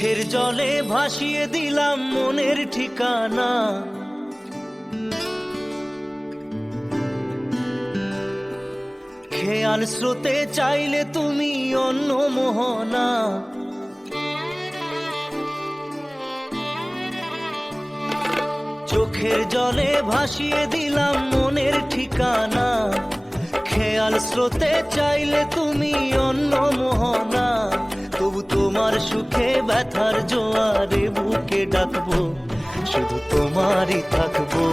চোখের জলে ভাসিয়ে দিলাম মনের ঠিকানা। খেয়াল স্রোতে চাইলে তুমি অন্য মোহনা। চোখের জলে ভাসিয়ে দিলাম মনের ঠিকানা। খেয়াল স্রোতে চাইলে তুমি অন্য মোহনা। তবু তোমার সুখে ব্যথার জোয়ারে বুকে ডাকবো, শুধু তোমারই থাকবো,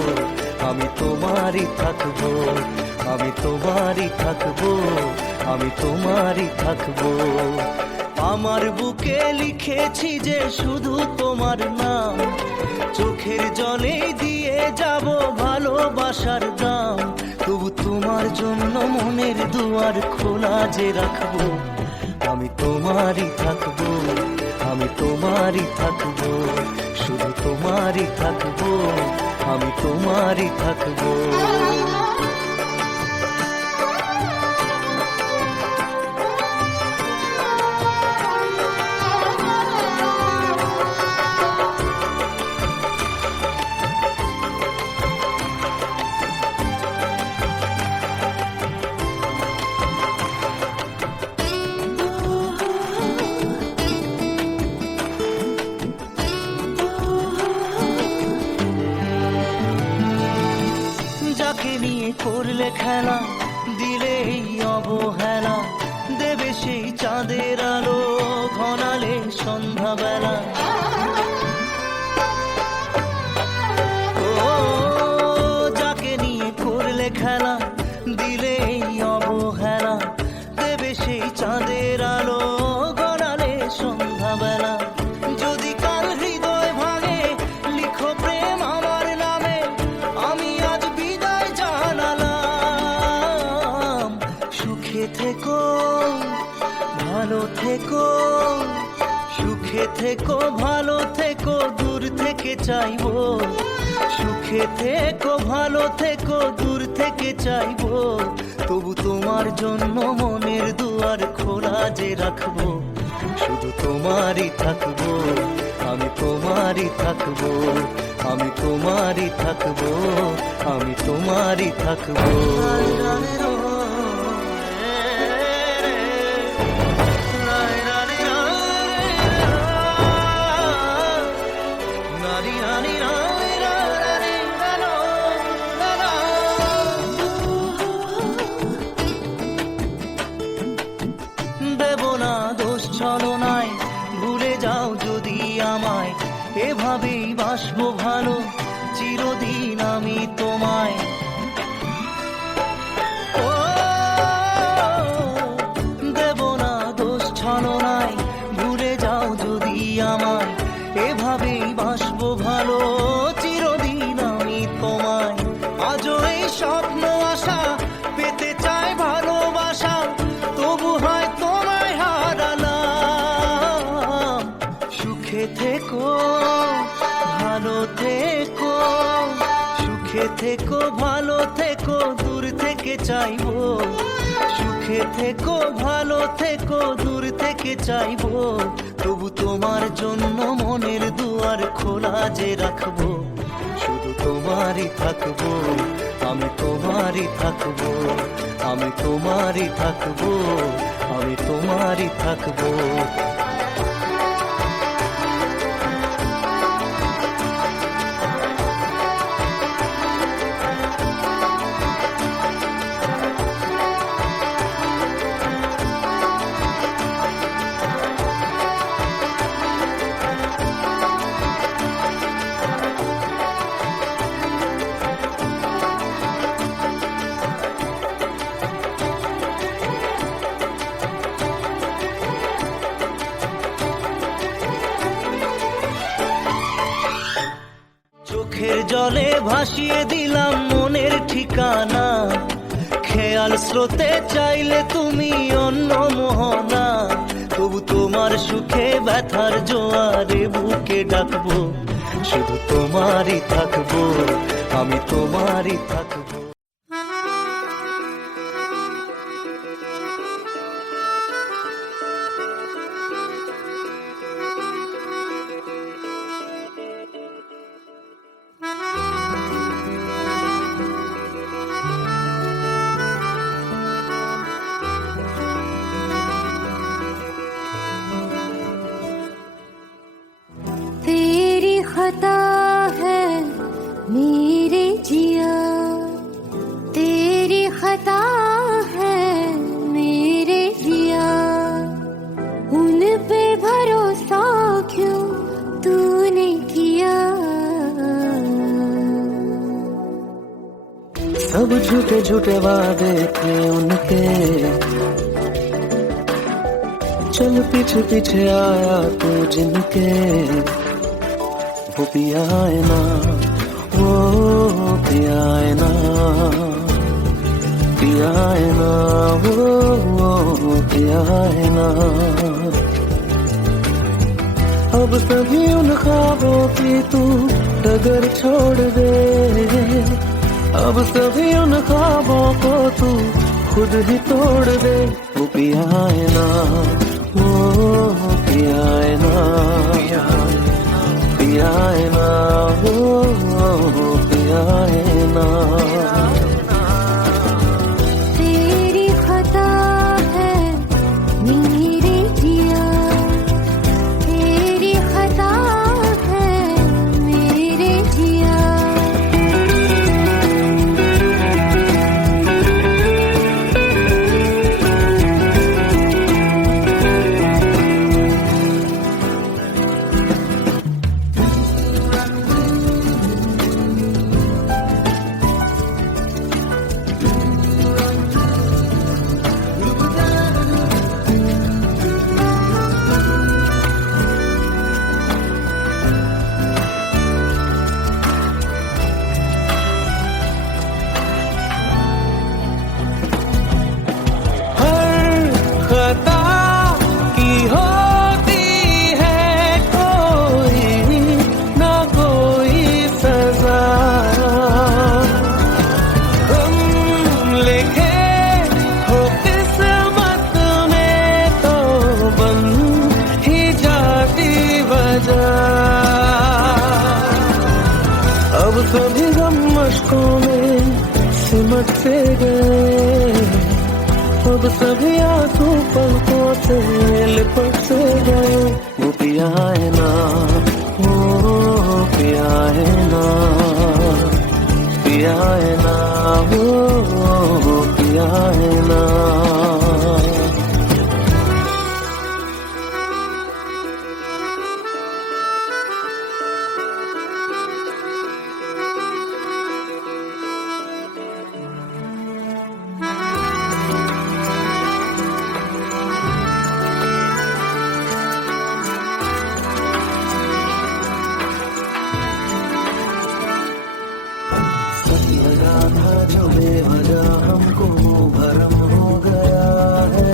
আমি তোমারই থাকবো, আমি তোমারই থাকবো, আমি তোমারই থাকবো। আমার বুকে লিখেছি যে শুধু তোমার নাম, চোখের জলে দিয়ে যাব ভালোবাসার দাম। তবু তোমার জন্য মনের দুয়ার খোলা যে রাখবো, আমি তোমারই থাকবো, আমি তোমারই থাকবো, শুধু তোমারই থাকবো, আমি তোমারই থাকবো। যাকে নিয়ে করলে খেলা, দিলে এই অবহেলা, দেবে সেই চাঁদের আলো ঘনালে সন্ধ্যাবেলা। ও যাকে নিয়ে করলে খেলা, দিলে এই অবহেলা, দেবে সেই চাঁদের আলো ঘনালে সন্ধ্যাবেলা। যদি কাল হৃদয় ভাঙে লিখো প্রেম আমার নামে, আমি আজ বিদায় জানালাম। সুখে থেকো, ভালো থেকো, সুখে থেকো, ভালো থেকো, দূর থেকে চাইবো। সুখে থেকো, ভালো থেকো, দূর থেকে চাইবো। তবু তোমার জন্য মনের দুয়ার খোলা যে রাখবো, শুধু তোমারই থাকবো, আমি তোমারই থাকবো, আমি তোমারই থাকবো, আমি তোমারই থাকবো। দেব না দোষ ছলনায়, ভুলে যাও যদি আমায়, এভাবেই বাসবো ভালো চিরদিন আমি তোমায়। ও দেব না দোষ ছলনায়, ভুলে যাও যদি আমায়, এভাবেই বাসবো ভালো চিরদিন আমি তোমায়। আজও এই স্বপ্ন আশা পেতে চাই ভালোবাসা, তবু হয় তোমায় হারালাম। সুখে থেকো, ভালো থেকো, সুখে থেকো, ভালো থেকো, দূর থেকে চাইবো। সুখে থেকো, ভালো থেকো, দূর থেকে চাইবো। তবু তোমার জন্য মনের দুয়ার খোলা যে রাখবো, শুধু তোমারই থাকবো, আমি তোমারই থাকবো, আমি তোমারই থাকবো, আমি তোমারই থাকবো। চোখের জলে ভাসিয়ে দিলাম মনের ঠিকানা। খেয়াল স্রোতে চাইলে তুমি অন্য মোহনা। তবু তোমার সুখে ব্যথার জোয়ারে বুকে ডাকবো, শুধু তোমারই থাকবো, আমি তোমারই থাকবো। खता है मेरे जिया, तेरी खता है मेरे जिया, उन पे भरोसा क्यों तूने किया। सब झूठे झूठे वादे थे उनके, चल पीछे पीछे आया तू जिनके, वो पिया है ना, वो पिया है ना, पिया है ना, वो पिया है ना। अब सभी उन ख्वाबों की तू डगर छोड़ दे, अब सभी उन ख्वाबों को तू खुद ही तोड़ दे। वो पिया है ना, वो पिया है ना, पिया है ना, वो पिया है ना। तेरी खता है मेरे जिया, तेरी खता है मेरे जिया। खता की होती है कोई ना कोई सजा, हम लिखे हो किस्मत में तो बन ही जाती वजह। अब सभी गम मशकों में सिमट से गए, अब सभी आंसू पलकों से लिपट से गए। वो पिया है ना, वो पिया है ना, पिया है ना, वो पिया है ना। जो बेवजह हमको भरम हो गया है,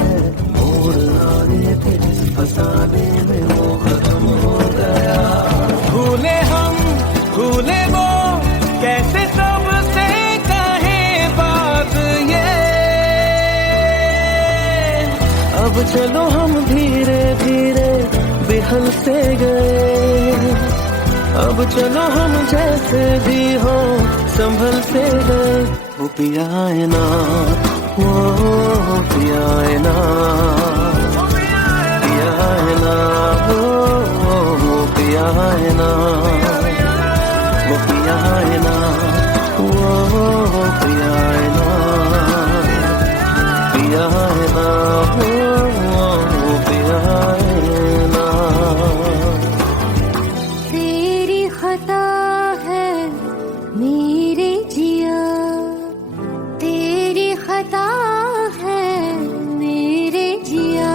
मोड़ आने थे फसाने में वो खत्म हो गया। भूले हम भूले वो कैसे सबसे कहे बात ये, अब चलो हम धीरे धीरे बिहल से गए, अब चलो हम जैसे भी हो संभल से गए। वो पिया है ना, वो पिया है ना, पिया है ना, वो पिया है ना, वो पिया है ना, वो पिया है ना, पिया है ना, वो पिया है ना। तेरी खता है मेरे जिया, तेरी खता है मेरे जिया,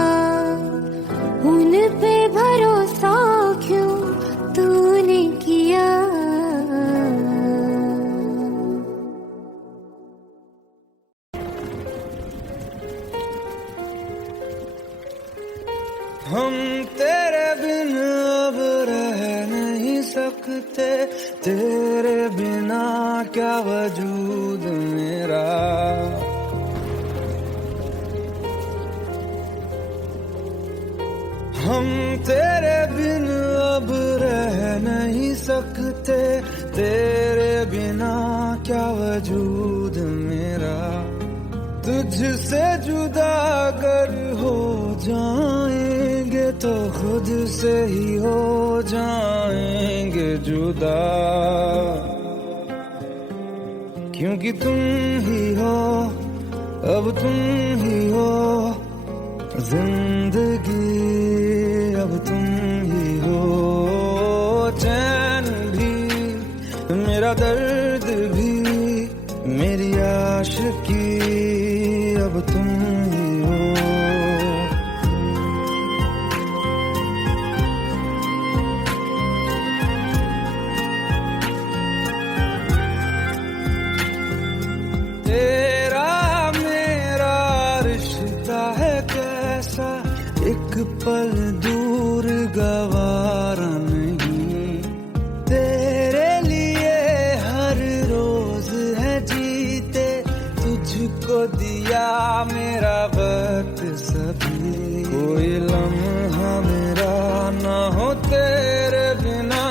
उन पे भरोसा क्यों तूने किया। हम तेरे बिन अब रह नहीं सकते, तेरे बिना क्या वजूद मेरा। हम तेरे बिन अब रह नहीं सकते, तेरे बिना क्या वजूद मेरा। तुझसे जुदा अगर हो जाएंगे तो खुद से ही हो जाएंगे जुदा, क्योंकि तुम ही हो, अब तुम ही हो जिंदगी, अब तुम ही हो चैन भी, मेरा दर्द भी, मेरी आशिकी, अब तुम ही हो। तेरा मेरा रिश्ता है कैसा, एक पल दूर गवारा नहीं, तेरे लिए हर रोज है जीते, तुझको दिया मेरा वक्त सभी, कोई लम्हा मेरा ना हो तेरे बिना,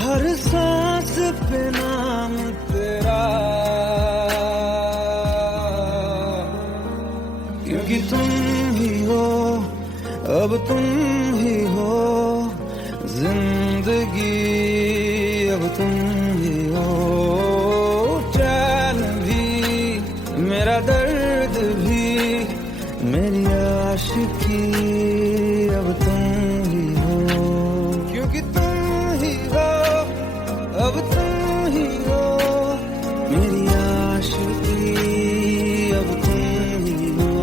हर सांस पे नाम तेरा, क्योंकि तुम ही हो, अब तुम ही हो जिंदगी, अब तुम ही हो चैन भी, मेरा दर्द भी, मेरी आशिकी, अब तुम ही हो, क्योंकि तुम ही हो, अब तुम ही हो मेरी आशिकी, अब तुम ही हो।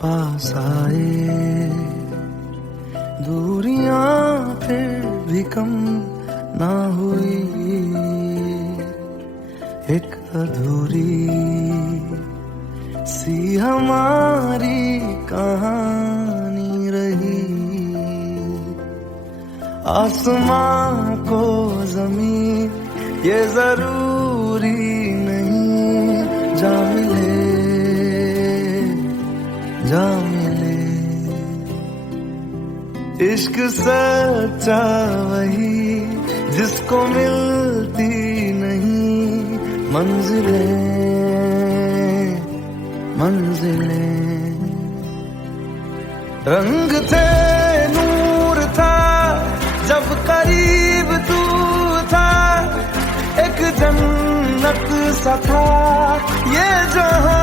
पास आए दूरियां फिर भी कम ना हुई, एक अधूरी सी हमारी कहानी रही, आसमां को जमीन ये जरूरी नहीं, जा मिले जा मिले, इश्क सच्चा वही जिसको मिलती नहीं मंजिलें मंजिलें, रंग थे नूर था जब करीब तू था, एक जन्नत सा था ये जहां,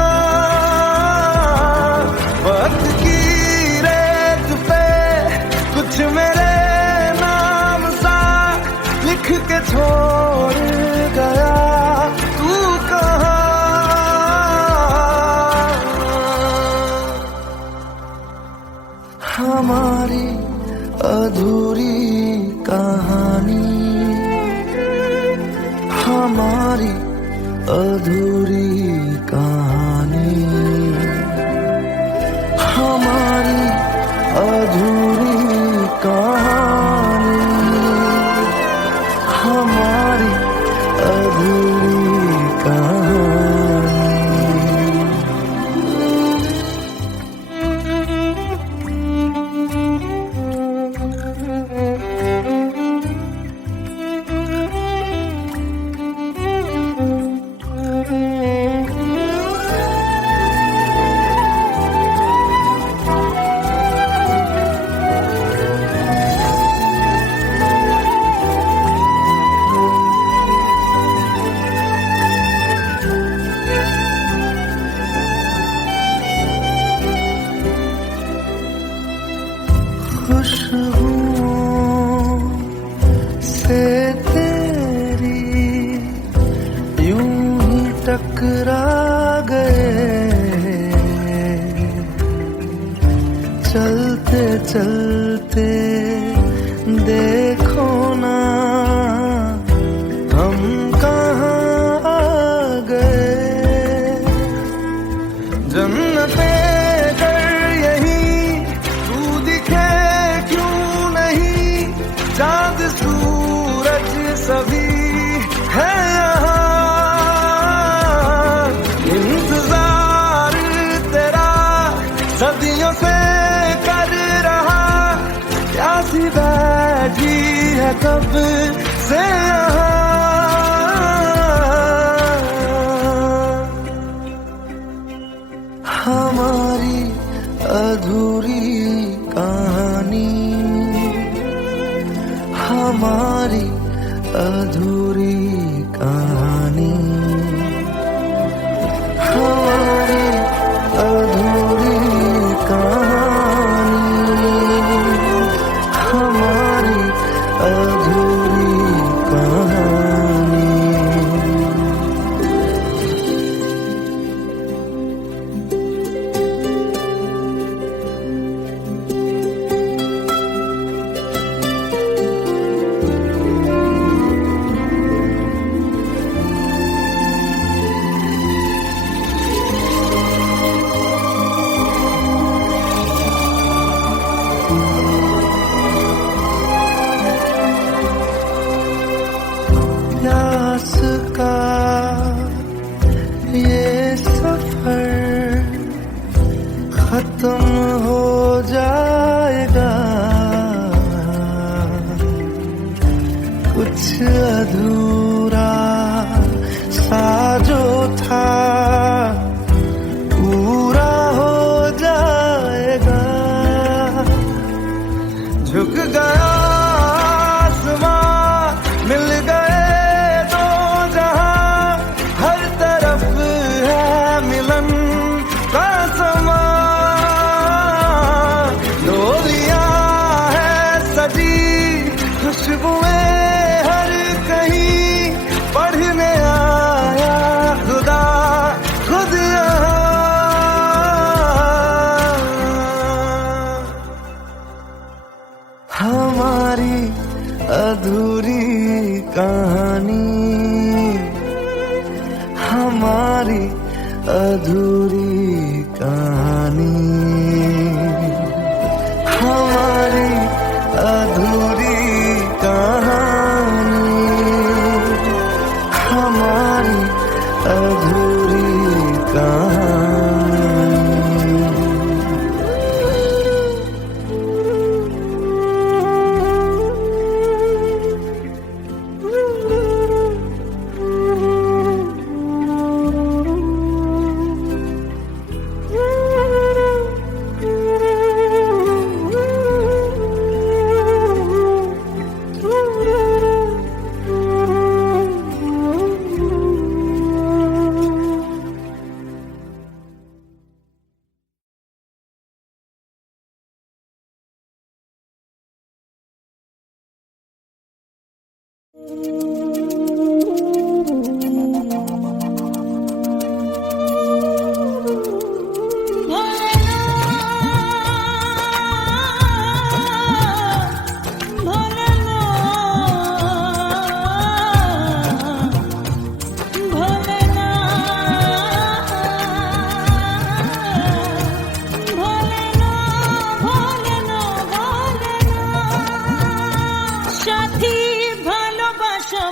वक्त की रेत पे कुछ मेरे नाम सा लिख के छोड़ गया, तू कहाँ, हमारी अधूरी कहानी, हमारी अधूरी कहानी, हमारी अधूरी कहानी, हमारी अधूरी कहानी। खुशबुओं से तेरी यूं ही टकरा गए, चलते चलते देखो ना हम बैठी है कब से यहाँ। हमारी अधूरी कहानी, हमारी अधूरी कहानी, हमारी अधूरी कहानी, हमारी अधूरी कहानी। प्यास का ये सफर खत्म हो जाएगा, कुछ अधूरा सा जो था पूरा हो जाएगा। झुक गया आसमां, मिल गए दो जहां, हर तरफ है मिलन का समा। डोलियां है सजी, खुशबुएं हर कहीं, पढ़ने आया खुदा खुद यहाँ। हमारी अधूरी कहानी, हमारी अधूरी कहानी, हमारी अधूरी कहानी, हमारी अधूरी कहानी। সাথী ভালোবাসা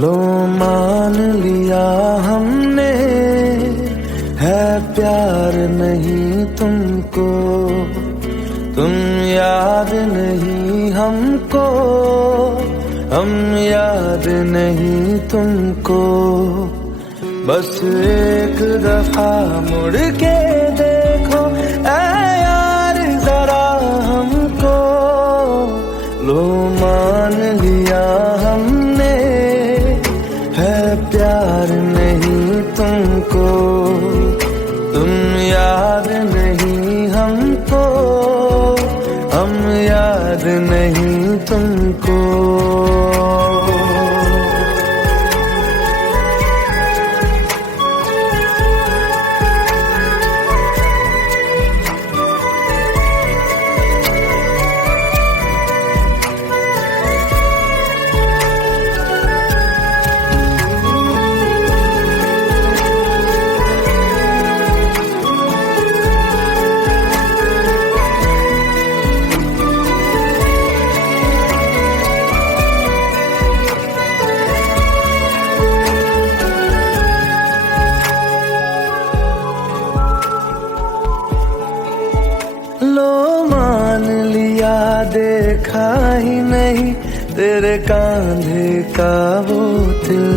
लो मान लिया हमने, है प्यार नहीं तुमको, तुम याद नहीं हमको, हम याद नहीं तुमको। बस एक दफा मुड़ के देखो ऐ यार जरा हमको, लो मान लिया हमने, है प्यार नहीं तुमको, तुम याद नहीं हमको, हम याद नहीं तुमको। लो मान लिया देखा ही नहीं तेरे कांधे का वो दिल,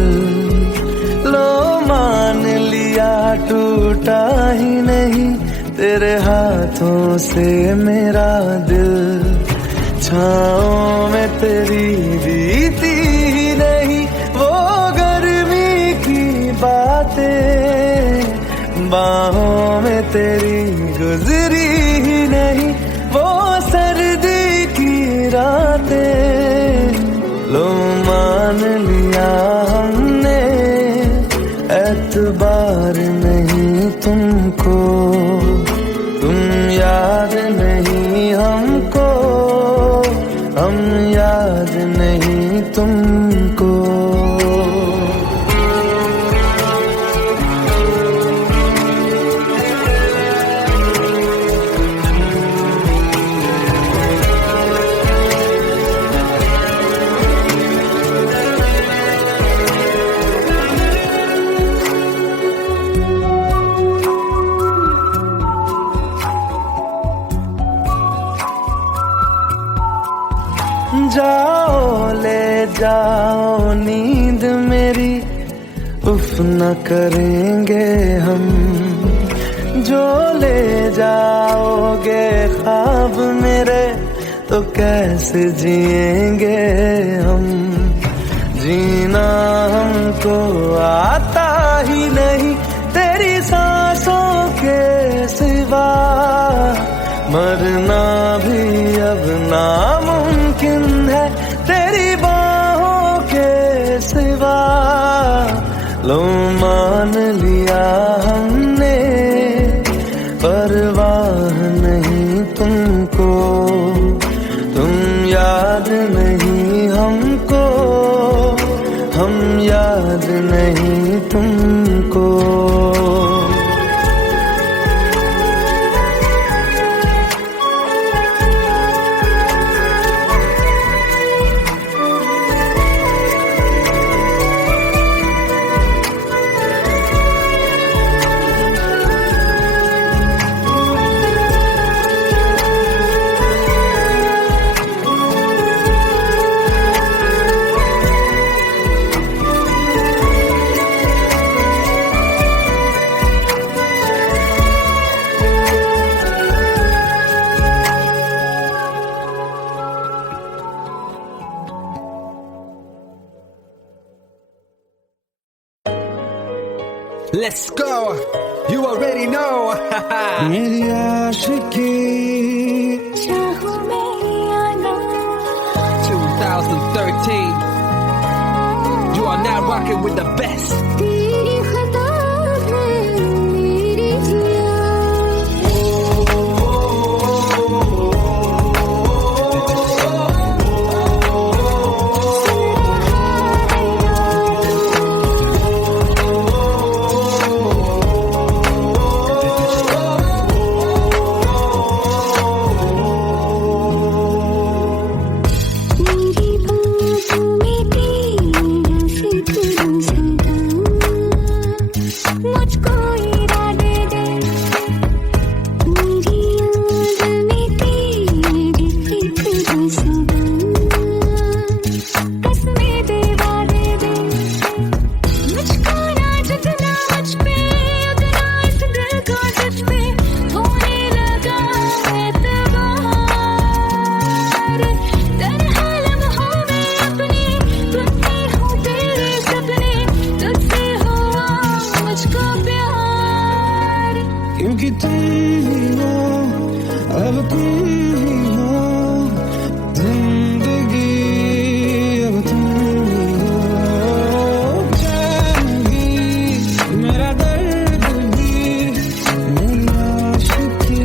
लो मान लिया टूटा ही नहीं तेरे हाथों से मेरा दिल। छाँव में तेरी बीती ही नहीं वो गर्मी की बातें, बाहों में तेरी गुजरी ही नहीं वो सर्दी की रातें। लो मान लिया हमने, एतबार नहीं तुमको, तुम याद नहीं हमको, हम याद नहीं तुमको। जाओ ले जाओ नींद मेरी, उफ न करेंगे हम, जो ले जाओगे ख्वाब मेरे तो कैसे जिएंगे हम। जीना हमको आता ही नहीं तेरी सांसों के सिवा, मरना भी अब नामुमकिन है तेरी बाहों के सिवा। लो मान लिया हमने, परवाह नहीं तुमको, तुम याद नहीं हमको, हम याद नहीं तुमको। Let's go. You already know. मेरी आशिकी चाहूं मैं आना 2013. You are now rocking with the best. तेरी खता है मेरी जिया, मेरी बातों में तेरा क्योंकि तुम ही हो, अब तुम ही हो जिंदगी, अब तुम ही हो। चैन भी, मेरा दर्द भी, मेरी आशिकी,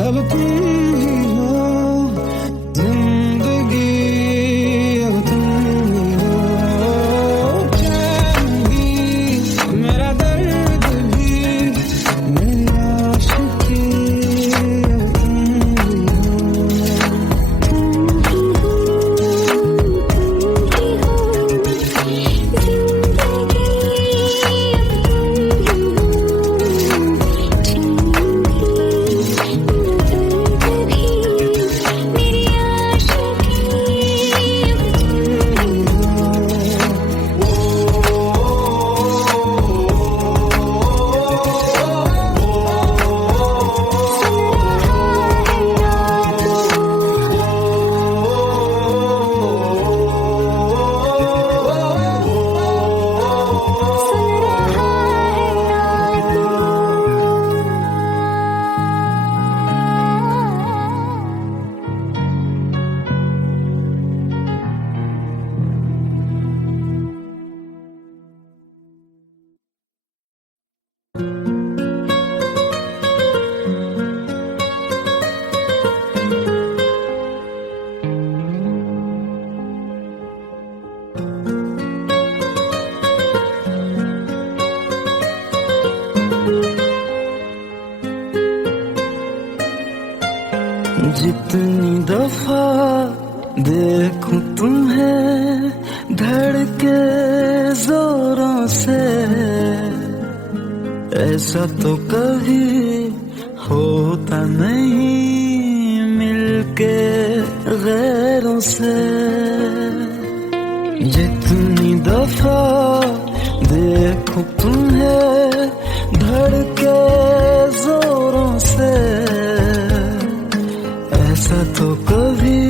अब तुम जितनी दफा देखूं तुम्हें धड़के जोरों से, ऐसा तो कभी होता नहीं मिलके गैरों से। जितनी दफा देखूं तुम्हें धड़के जोरों से, ऐसा तो कभी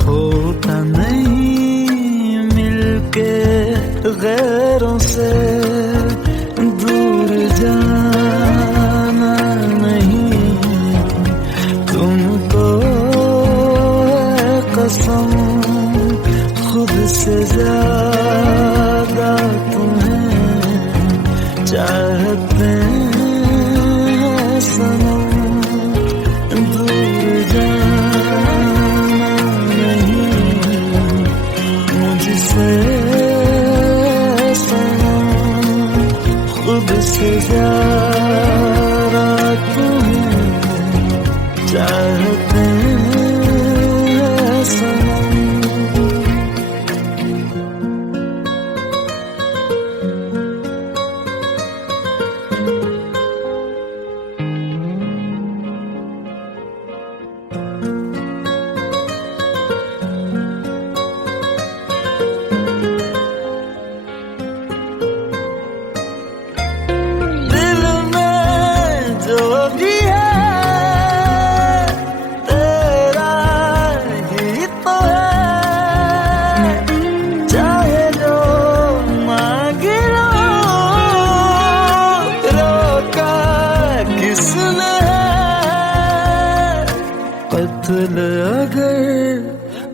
होता नहीं मिलके गैरों से। दूर जाना नहीं तुमको है कसम, खुद से ज्यादा तुम्हें चाहे चाहते हैं सनम, दूर जाना नहीं मुझसे सनम, खुद से ज्यादा तुम्हें चाहते हैं सनम। दिल में जो भी है तेरा ही तो है, चाहे जो मांगे लो, रोका किसने है। कत्ल अगर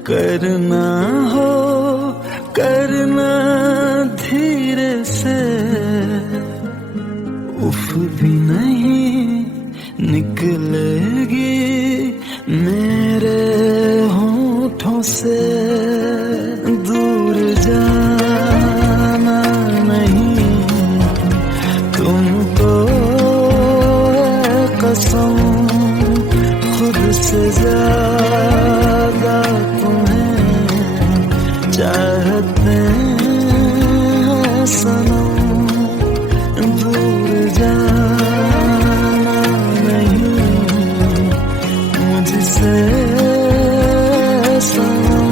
करना हो करना धीरे से, उफ भी नहीं निकलेगी मेरे होठों से। दूर जाना नहीं तुमको है कसम, खुद से ज्यादा तुम्हें चाहते हैं सनम, दूर जाना नहीं मुझसे सनम,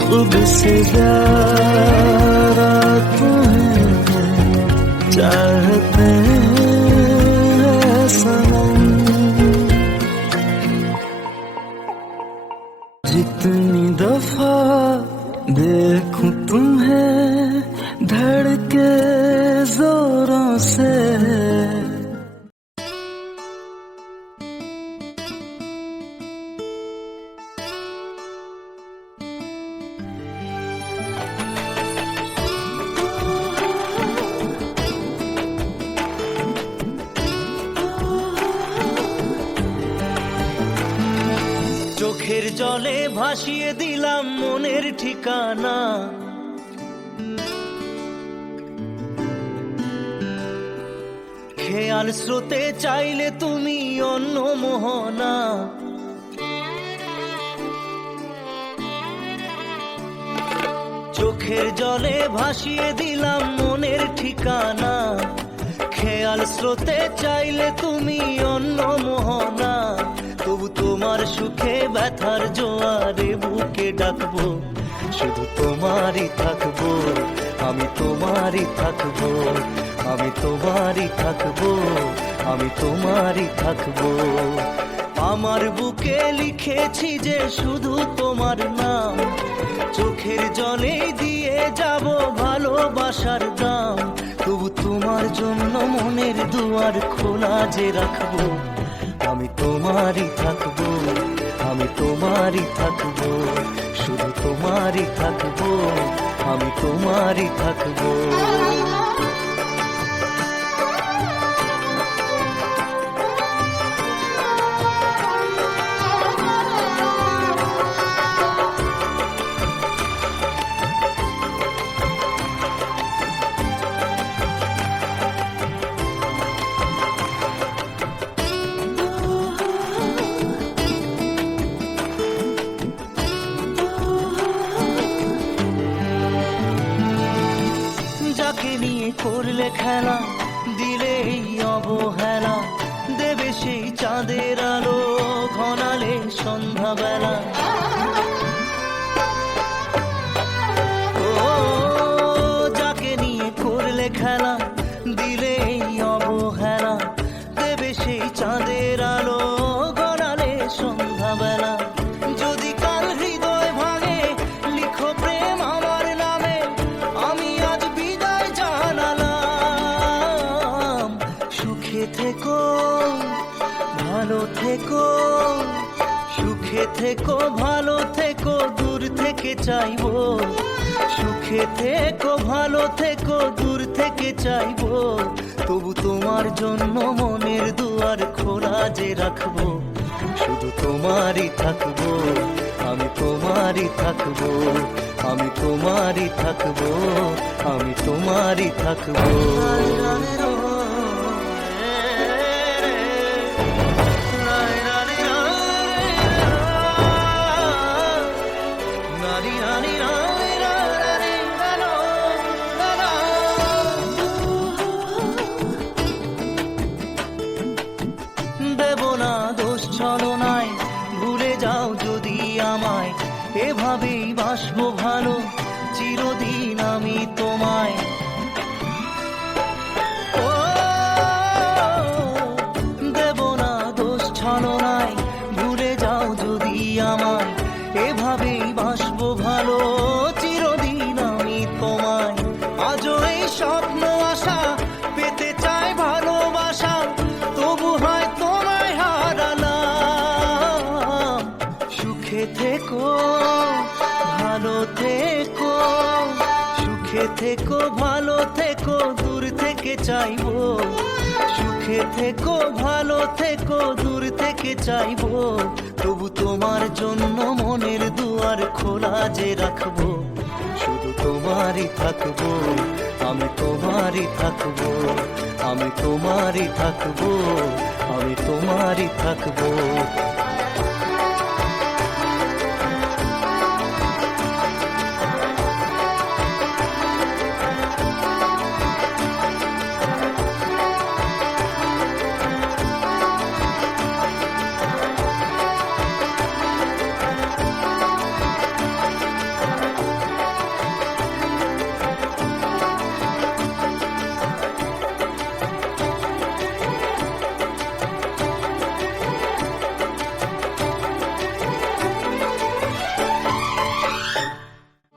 खुद से ज्यादा तुम्हें चाहते हैं सनम। जितनी दफा देखूं तुम्हें धड़के जोरों से, চোখের জলে ভাসিয়ে দিলাম মনের ঠিকানা, খেয়াল স্রোতে চাইলে তুমি অন্য মোহনা। চোখের জলে ভাসিয়ে দিলাম মনের ঠিকানা, খেয়াল স্রোতে চাইলে তুমি অন্য মোহনা। তবু তোমার সুখে ব্যথার জোয়ারে বুকে ডাকবো, শুধু তোমারই থাকবো, আমি তোমারই থাকবো, আমি তোমারই থাকবো, আমি তোমারই থাকবো। আমার বুকে লিখেছি যে শুধু তোমার নাম, চোখের জলে দিয়ে যাব ভালোবাসার দাম। তবু তোমার জন্য মনের দুয়ার খোলা যে রাখবো, আমি তোমারই থাকবো, আমি তোমারই থাকবো, শুধু তোমারই থাকবো, আমি তোমারই থাকবো। যাকে নিয়ে করলে খেলা, দিলে এই অবহেলা, দেবে সেই চাঁদের আলো ঘনালে সন্ধ্যাবেলা। ও যাকে নিয়ে করলে খেলা, দিলে এই অবহেলা, দেবে সেই চাঁদের আলো ঘনালে সন্ধ্যাবেলা। যদি কাল হৃদয় ভাঙে লিখো প্রেম আমার নামে, আমি আজ বিদায় জানালাম। সুখে থেকো ভালো থেকো, সুখে থেকো ভালো থেকো, দূর থেকে চাইবো। সুখে থেকো ভালো থেকো, দূর থেকে চাইবো। তবু তোমার জন্য মনের দুয়ার খোলা যে রাখবো, শুধু তোমারই থাকবো, আমি তোমারই থাকবো, আমি তোমারই থাকবো, আমি তোমারই থাকবো। দেব না দোষ ছলনায়, ভুলে যাও যদি আমায়, এভাবেই বাসবো ভালো চিরদিন আমি তোমায়। ও দেব না দোষ ছলনায়, ভুলে যাও যদি আমায়, এভাবেই বাসবো ভালো চিরদিন আমি তোমায়। আজও এই স্বপ্ন আশা পেতে চাই ভালোবাসা, তবু হয় তোমায় হারালাম। সুখে থেকো ভালো থেকো, সুখে থেকো ভালো থেকো, দূর থেকে চাইবো। সুখে থেকো ভালো থেকো, দূর থেকে চাইবো, তবু তোমার জন্য মনের দুয়ার খোলা যে রাখবো, শুধু তোমারই থাকবো, আমি তোমারই থাকবো, আমি তোমারই থাকবো, আমি তোমারই থাকবো।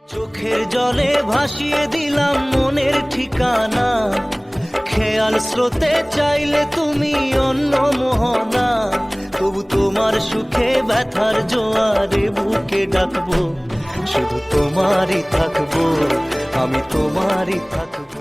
চোখের জলে ভাসিয়ে দিলাম মনের ঠিকানা, খেয়াল স্রোতে চাইলে তুমি অন্য মোহনা, তবু তোমার সুখে ব্যথার জোয়ারে বুকে ডাকবো, শুধু তোমারই থাকবো, আমি তোমারই থাকবো।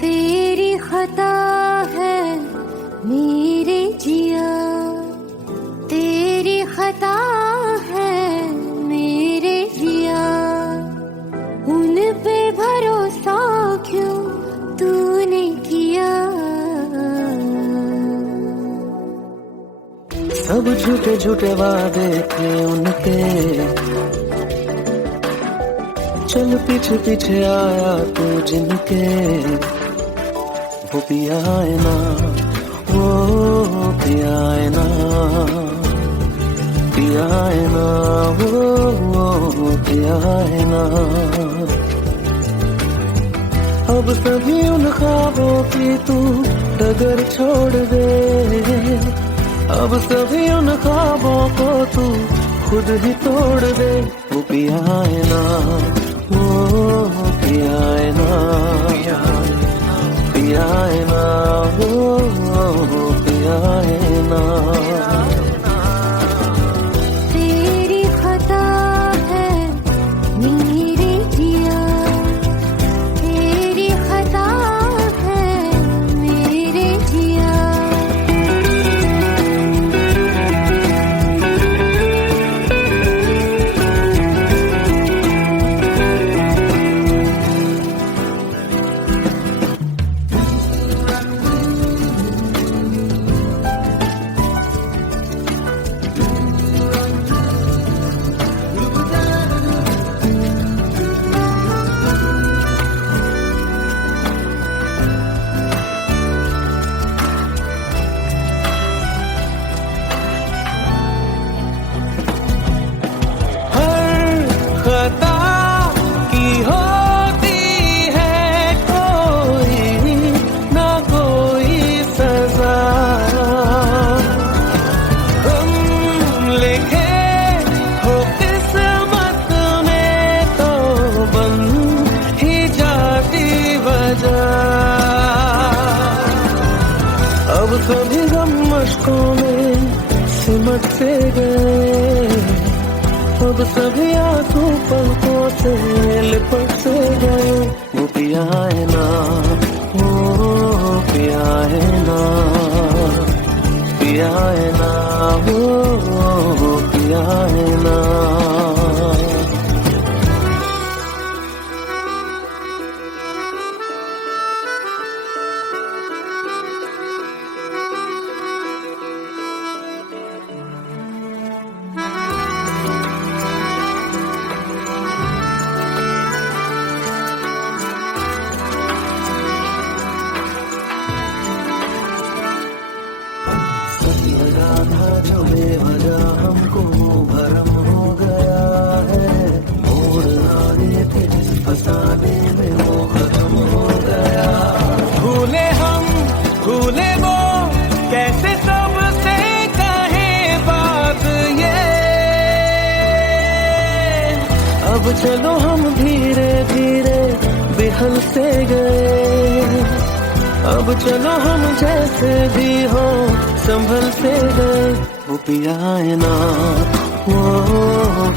तेरी खता है मेरे जिया, तेरी खता है मेरे जिया, उन पे भरोसा क्यों तूने किया। सब झूठे झूठे वादे थे उनके, चल पीछे पीछे आया तू जिनके, वो पिया है ना, वो पिया है ना, पिया है ना, वो पिया है ना। अब सभी उन ख्वाबों की तू डगर छोड़ दे, अब सभी उन ख्वाबों को तू खुद ही तोड़ दे। वो पिया है ना, वो पिया है ना, पिया है ना, वो पिया है ना। तेरी खता है मेरे जिया, तेरी खता है मेरे जिया। अब सभी आंसू पलकों से लिपट से गए। वो पिया है ना, वो पिया है ना, पिया है ना, वो पिया है ना। जो बेवजह हमको भरम हो गया है, मोड़ आगे थे जिस फसाने में वो खत्म हो गया। भूले हम भूले वो, कैसे सबसे कहे बात ये। अब चलो हम धीरे धीरे बेहल से गए। अब चलो हम जैसे भी हो संभल से गए। वो पिया है ना, वो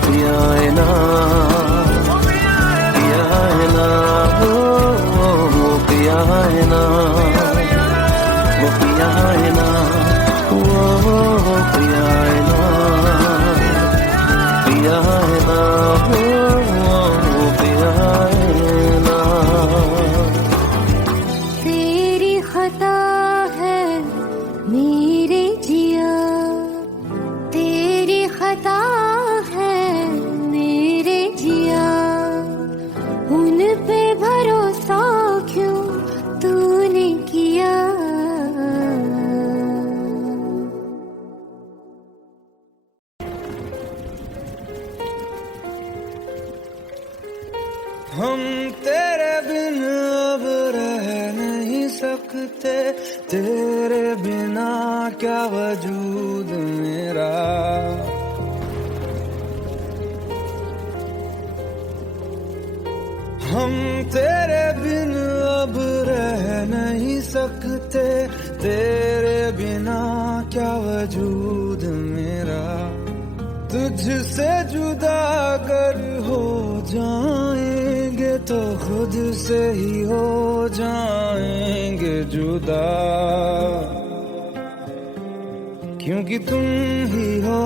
पिया है ना, पिया है ना, वो पिया है ना, वो पिया है ना, वो पिया है ना, पिया है ना, वो पिया है ना। तेरी खता है मेरे जिया, तेरी खता है मेरे जिया। उन पे भरोसा क्यों तूने किया। हम तेरे बिन अब रह नहीं सकते, तेरे बिना क्या वजूद मेरा। हम तेरे बिन अब रह नहीं सकते, तेरे बिना क्या वजूद मेरा। तुझसे जुदा अगर हो जाएंगे तो खुद से ही हो जाएंगे जुदा। क्योंकि तुम ही हो,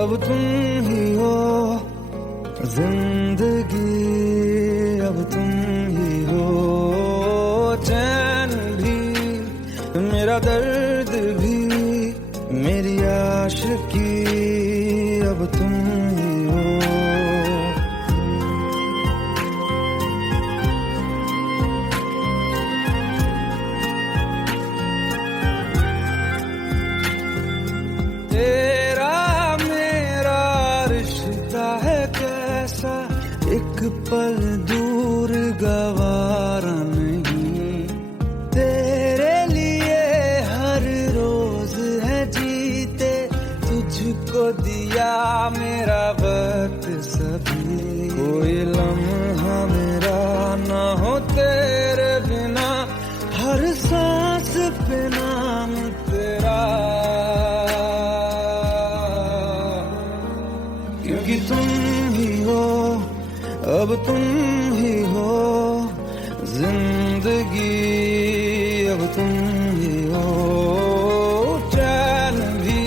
अब तुम ही हो जिंदगी, अब तुम ही हो चैन भी, मेरा दर्द भी, मेरी आशिकी, अब तुम ही हो। तेरा मेरा रिश्ता है कैसा, एक पल दूर गवारा नहीं। तेरे लिए हर रोज है जीते, तुझको दिया मेरा वक्त सभी। कोई लम्हा मेरा ना हो तेरे बिना, हर सांस पे नाम तेरा। क्योंकि तुम ही हो, अब तुम ही हो जिंदगी, अब तुम ही हो चैन भी,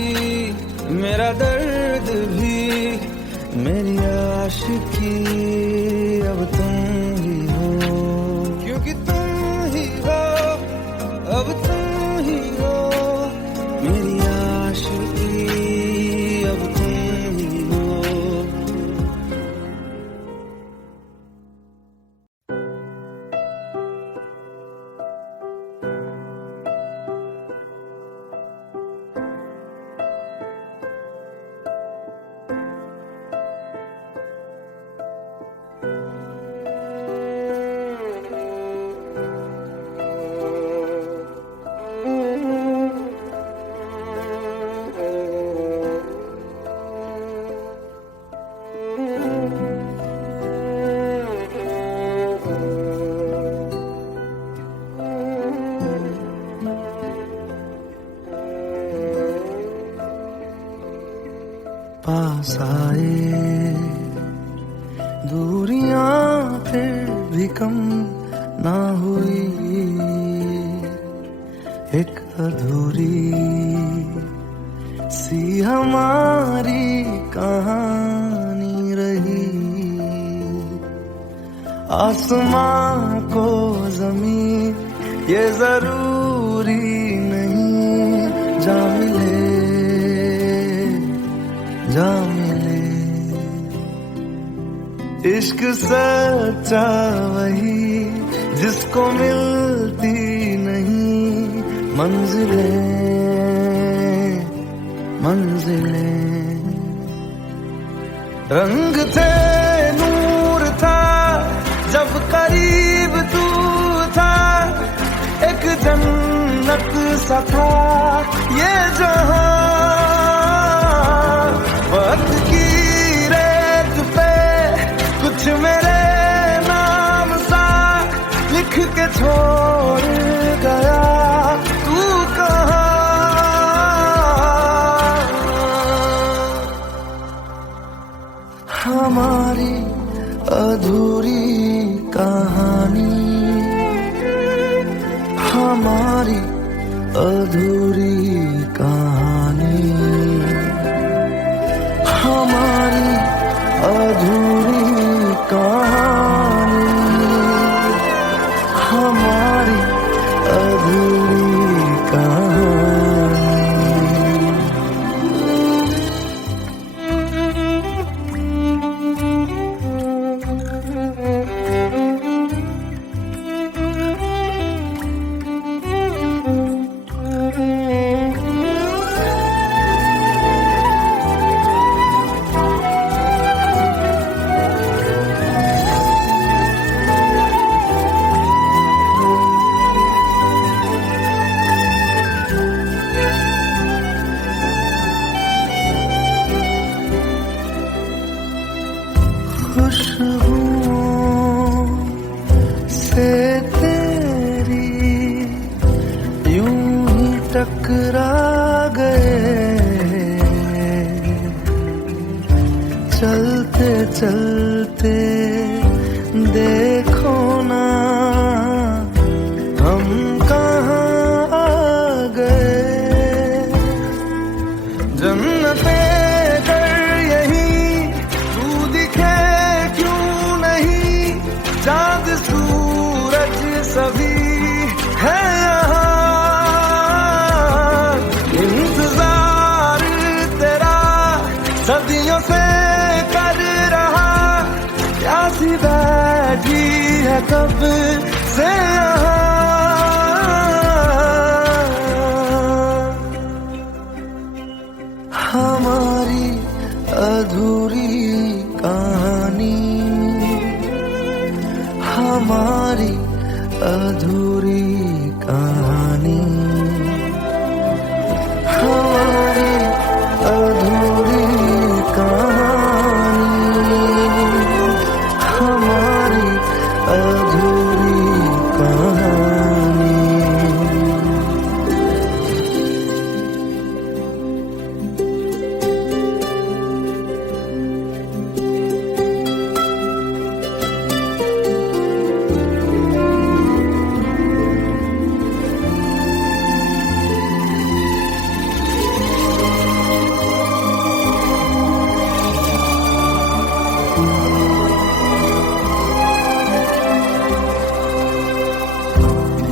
मेरा दर्द भी, मेरी आशिकी, अब तुम ही हो। क्योंकि तुम ही हो, अब तुम ही हो मेरी आशिकी, अब तुम ही हो। आए, दूरियां फिर भी कम ना हुई, एक अधूरी सी हमारी कहानी रही। आसमां को जमीन ये जरूरी नहीं, जा मिले जा मिले। इश्क सच्चा वही जिसको मिलती नहीं मंजिलें मंजिलें। रंग थे नूर था जब करीब तू था, एक जन्नत सा था ये जहां। वक्त की रेत पे कुछ मेरे नाम सा लिख के छोड़ गया तू कहाँ। हमारी अधूरी कहानी, हमारी अधूरी कहानी, हमारी अधूरी कहानी, हमारी अधूरी कहानी। खुशबुओं से तेरी यूं ही टकरा गए, चलते चलते देखो ना हम कहाँ आ गए। जन्नते चाँद सूरज सभी है यहाँ, इंतजार तेरा सदियों से कर रहा, प्यासी बैठी है कब से यहाँ। हमारी अधूरी कहानी, हमारी अधूरी कहानी, हमारी अधूरी कहानी, हमारी अधूरी कहानी।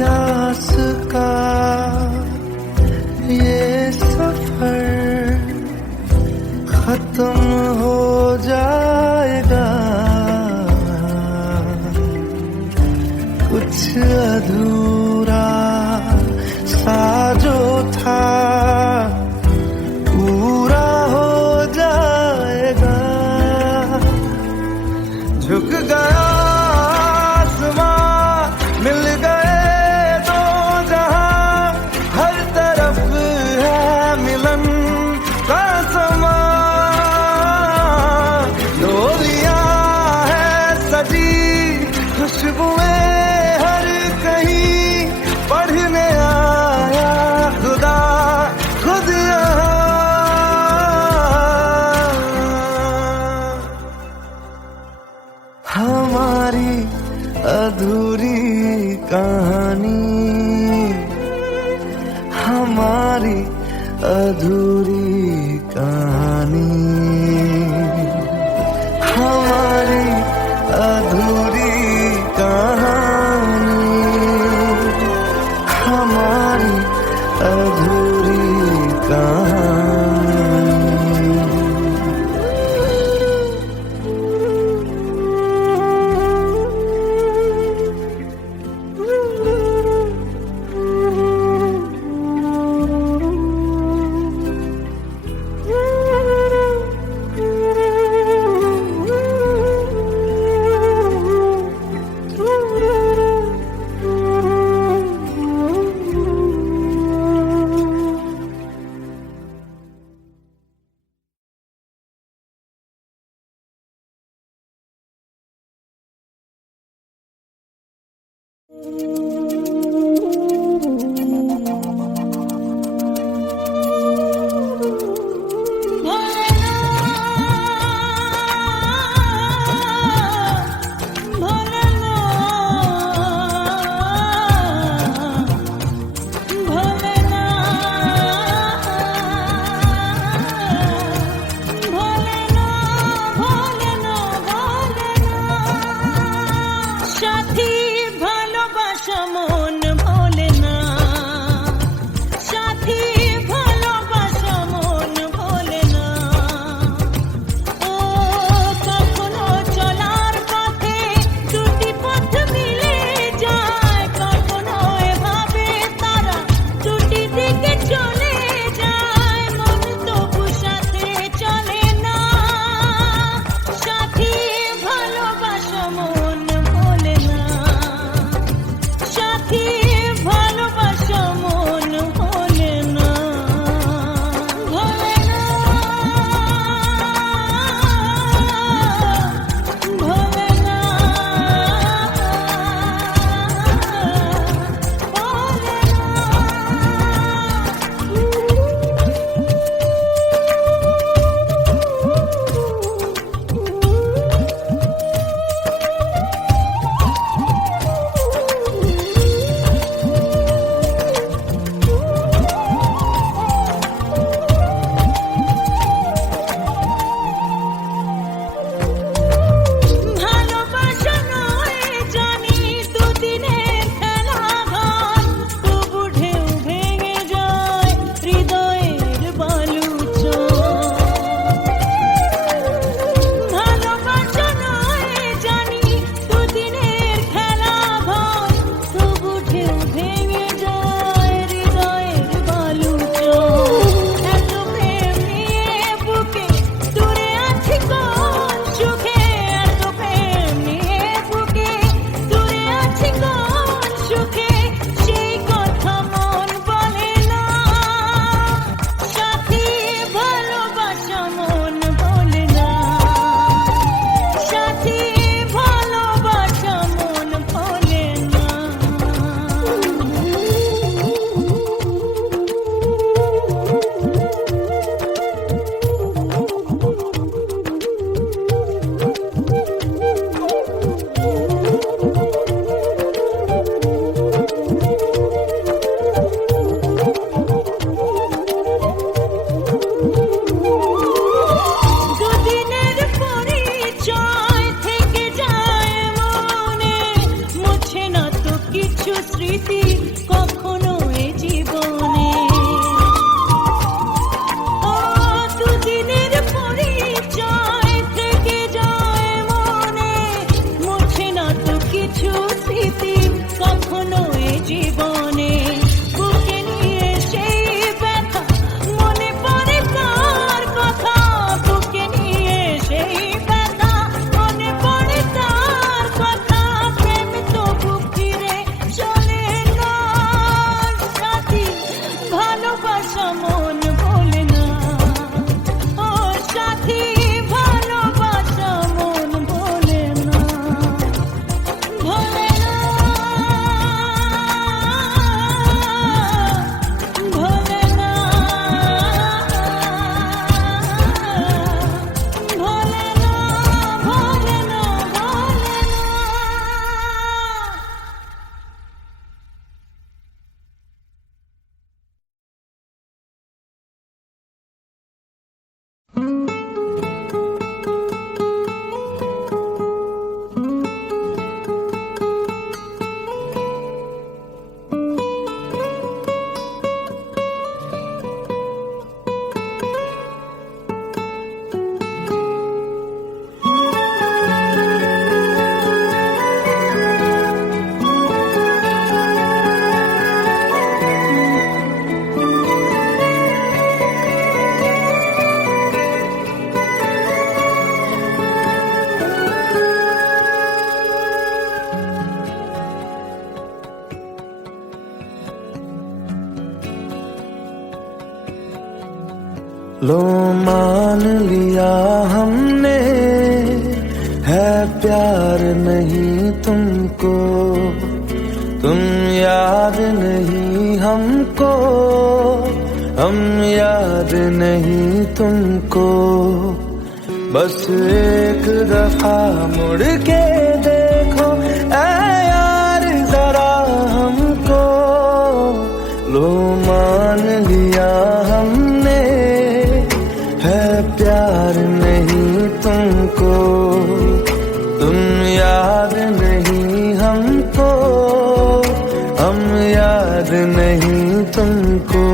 प्यास का ये सफर खत्म हो जाएगा, कुछ अधूरा सा जो था पूरा हो जाएगा। झुक गया आसमां, मिल गए दो जहां, हर तरफ है मिलन का समा। डोलियां है सजी खुशबुएं हर कहीं, पढ़ने आया खुदा खुद यहाँ। সাথী ভালোবাসা মন ভোলে না, সাথী ভালোবাসা মন ভোলে না। ও কখনো চলার পথে দুটি পথ মিলে যায়, কখনো এভাবে তারা দুটি দিকে চলে যায়, মন তবু সাথে চলে না। সাথী ভালোবাসা মন ভোলে না, সাথী ভালোবাসা মন ভোলে না, ভোলে না, ভোলে না, ভালোবাসা নয় জানি দুদিনের খেলা ঘর, তবু ঢেউ ভেঙে যায় হৃদয়ের বালুচর। ভালোবাসা নয় জানি দুদিনের খেলা ঘর, তবু ঢেউ ভেঙে যায় হৃদয়ের বালুচর। এত প্রেম নিয়ে বুকে দূরে আছি কোন সুখে, এত প্রেম নিয়ে বুকে দূরে আছি কোন সুখে, সেই কথা মন বলে না। সাথী ভালোবাসা মন ভোলে না, সাথী ভালোবাসা মন ভোলে না। দুদিনের পরিচয় থেকে যায় মনে, মুছে না তো কিছু স্মৃতি কখনো এ জীবনে। ও দুদিনের পরিচয় থেকে যায় মনে, মুছে না তো কিছু স্মৃতি কখনো এ জীবনে। বুকে নিয়ে সেই ব্যথা মনে পড়ে কার কথা, বুকে নিয়ে সেই ব্যথা মনে পড়ে কার কথা, প্রেম তো বুক ফিরে চলে না। সাথী ভালোবাসা মন ভোলে না, ও সাথী ভালোবাসা মন ভোলে না, ভোলে না, ভোলে না, ভোলে না, ভোলে না, ভোলে না। लो मान लिया हमने है प्यार नहीं तुमको, याद नहीं हमको, हम याद नहीं तुमको। बस एक दफा मुड़ के देखो ऐ यार जरा हमको। लो मान लिया हमने है प्यार नहीं तुमको। तुम याद नहीं हमको, हम याद नहीं तुमको।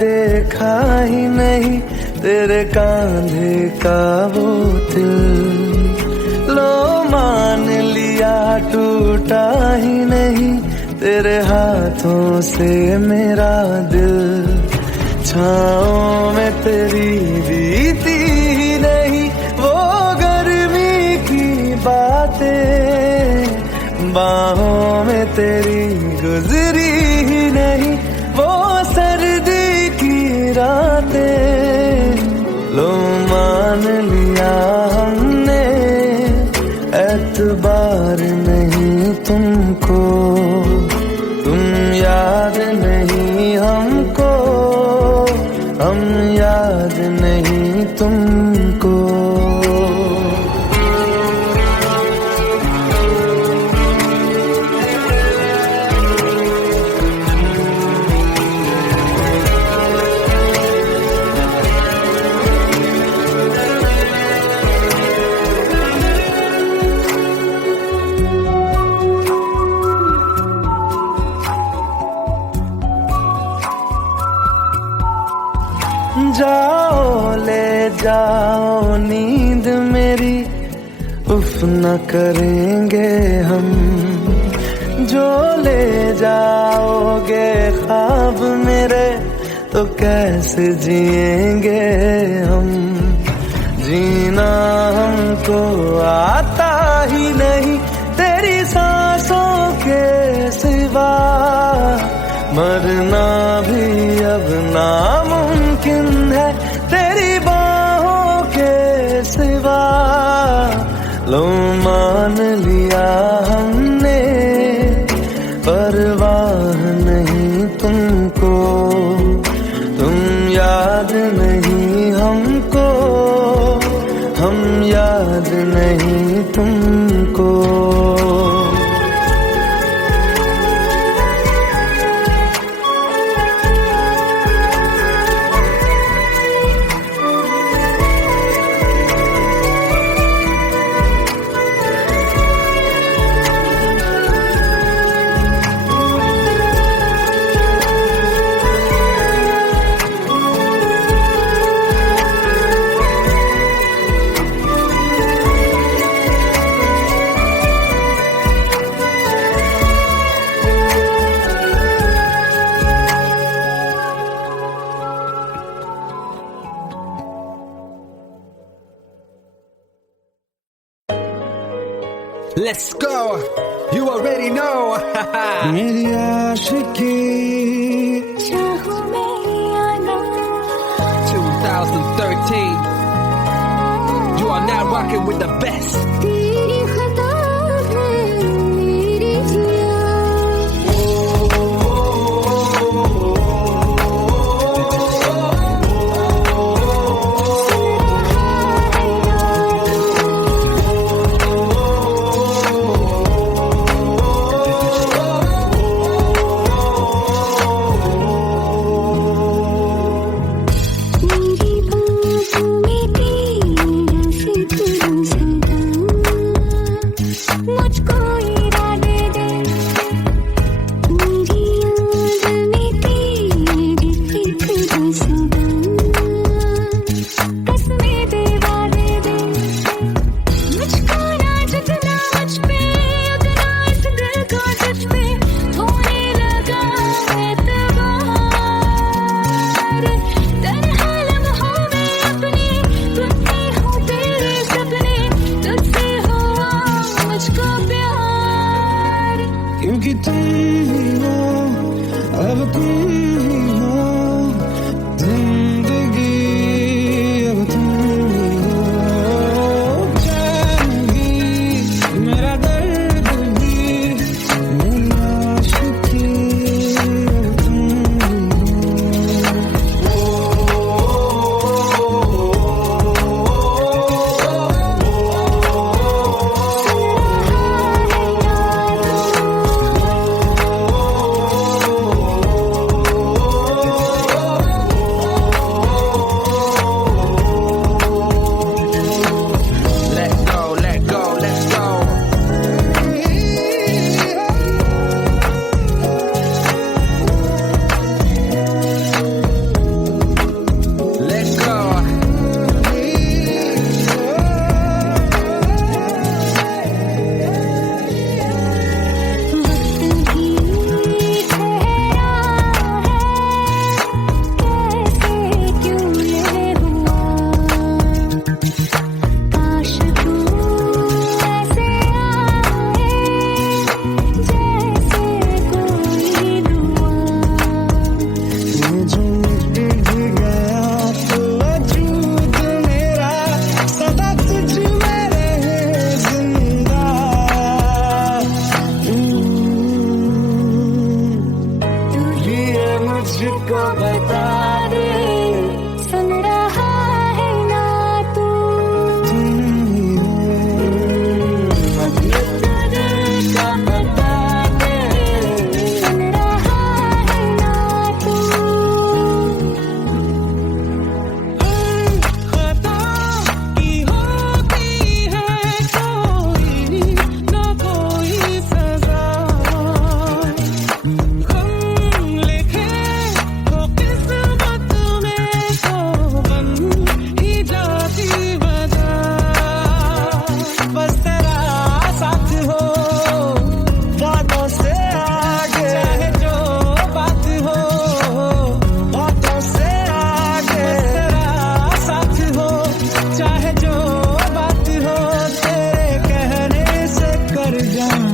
देखा ही नहीं तेरे कांधे का वो दिल। लो मान लिया टूटा ही नहीं तेरे हाथों से मेरा दिल। छाँव में तेरी बीती ही नहीं वो गर्मी की बातें। बाहों में तेरी गुजरी ही नहीं वो सर्दी की रातें। लो मान लिया हमने एतबार नहीं तुमको। तुम याद नहीं हमको, हम याद नहीं तुमको। जाओ ले जाओ नींद मेरी, उफ न करेंगे हम। जो ले जाओगे ख्वाब मेरे तो कैसे जिएंगे हम। जीना हमको आता ही नहीं तेरी सांसों के सिवा। मरना भी अब नामुमकिन है तेरी बाहों के सिवा। लो मान लिया हमने परवाह नहीं तुमको। तुम याद नहीं हमको, हम याद नहीं तुमको। Let's go. You already know. मेरी आशिकी चाहूं मैं या ना। 2013. You are now rocking with the best. तेरी खता है मेरी जिया। मेरी बाहों में तेरा फिक्र सदा। तुम ही हो, अब तुम ही हो जिंदगी, अब तुम ही हो चैन भी, मेरा दर्द भी, मेरी आशिकी, अब तुम ही Let go, let go, let's go. Let's go. वक्त भी ठहरा है, कैसे क्यों ये हुआ, काश तू ऐसे आए जैसे कोई दुआ। ये जो मिट भी गया तो वजूद मेरा सदा तुझ में रहे जिंदा। ये मुझको बता दे, सुन रहा है ना तू, का बता दे, सुन रहा है ना तू। खता की होती है कोई ना कोई सजा, हम लिखे हो किस्मत में तो बन ही जाती वजह। बस तेरा साथ हो बातों से आगे, चाहे जो बात हो बातों से आगे। बस तेरा साथ हो चाहे जो बात हो, तेरे कहने से कर जाऊं